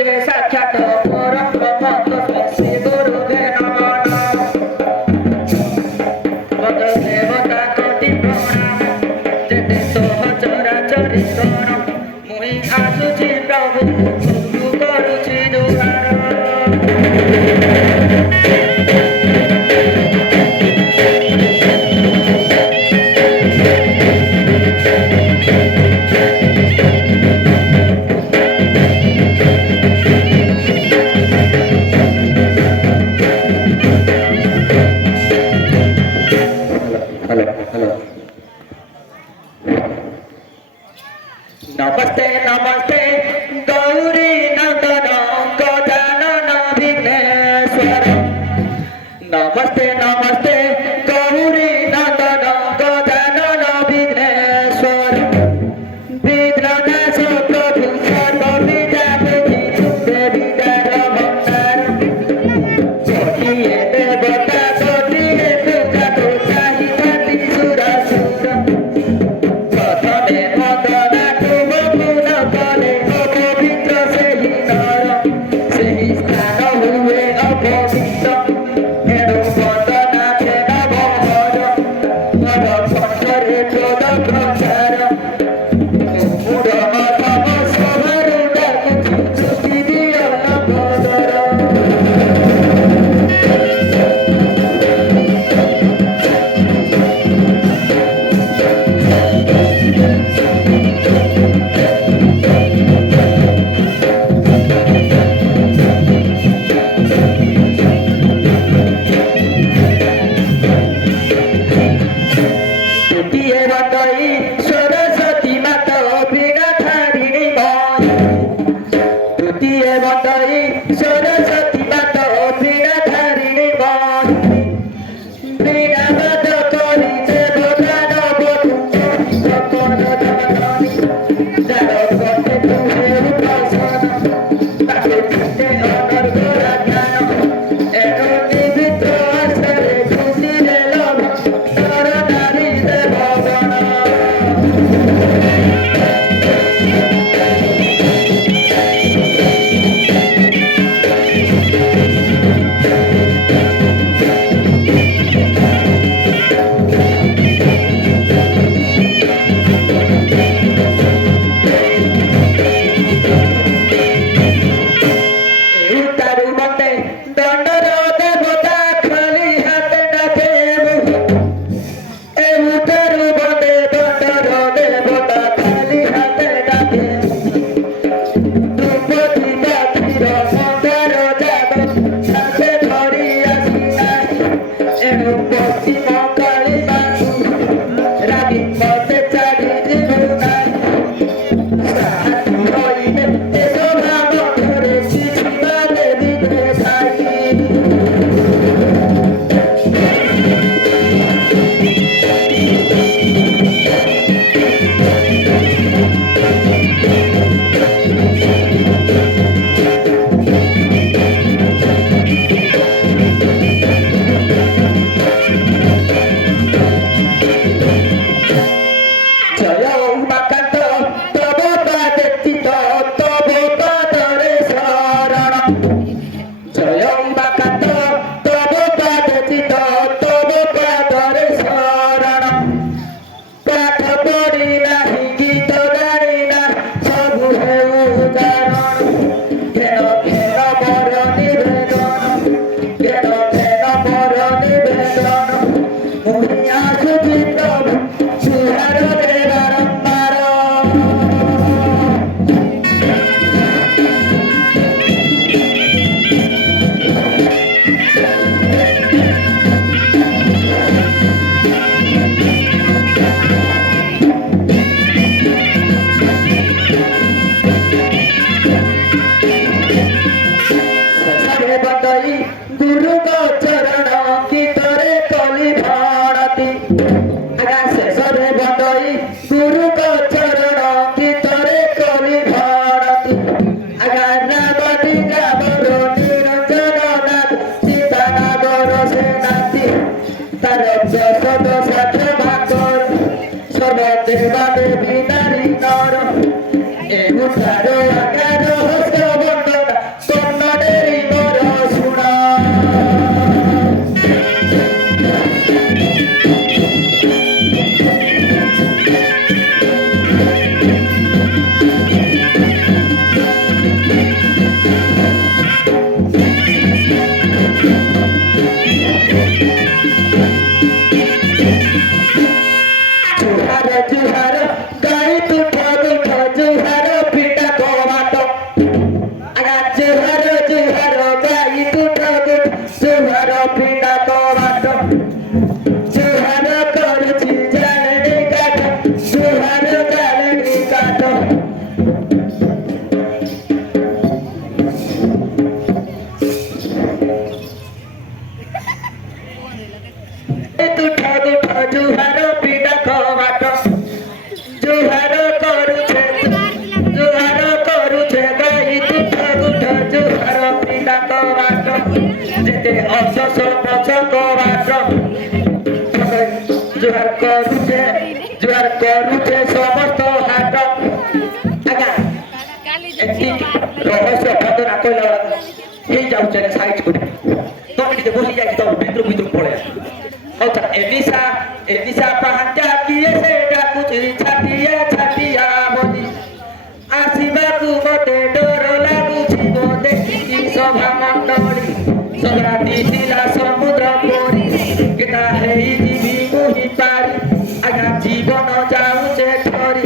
যে সাক্ষাৎ পরম ব্রহ্ম তস্মৈ শ্রী গুরুবে নমঃ বদ দেবতা কোটি প্রণাম যেতে সহচরাচরি গণ মুই আসুছি প্রভু ভক্তি କରୁଛି ଜୁହାର नमस्ते नमस्ते गौरी नंदन गजानन विघ्नेश्वर नमस्ते नमस्ते गौरी नंदन गजानन विघ्नेश्वर विघ्ननाश प्रभु सर्व विद्या विधि देवी जय भंडार कोटिए देवता कोटिए दुर्गा दुर्गा हिताति सुर सुर प्रथमे वंदना कले अपवित्र सेहि नर सेहि स्थान हुए अपवित्र एणु वंदना खेल भर मद कंठरे चोद प्रचार मूढ़ तम सभारू डाकुछि दृष्टि दिय नगर सरस्वती माता वीणा धारिणी द्वितीय बंदई सरस्वती माता वीणा धारिणी वीणा बाद करी देवदान बधू सकल जननी जार करते तुहे उपासन ताके चिते अनर्गला ज्ञान एणु निमित्त आश्रय खुशी रे लभ नर नारी देवगण রহস্য বন্ধনা কইলা এই যাচ্ছে না সাইড করে তুমি যদি বসে যাই তো ভিতর ভিতর পড়ে আচ্ছা এলিসা পাহাঁচা কিয়ে সেটা কুচি ছাটিয়া ছাটিয়া বলি আসিବାକୁ মতে ডর লাগুছি গো ଦେଖିକି ସଭା ମଣ୍ଡଳୀ ସଭ୍ରାନ୍ତି ଥିଲା ସମୁଦ୍ର ପରି କେଟା ହେଇଯିବି ମୁହିଁ ପାରି ଆଜ୍ଞା ଜୀବନ ଯାଉଛେ ଥରି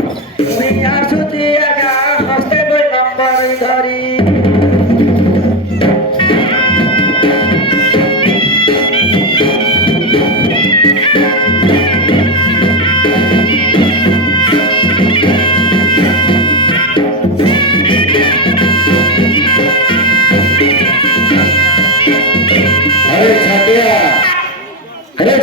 ମୁଇଁ ଆସୁଛି ଆଜ୍ଞା ହସ୍ତେ ବଇ ନମ୍ବର ଧରି अरे छाटिया अरे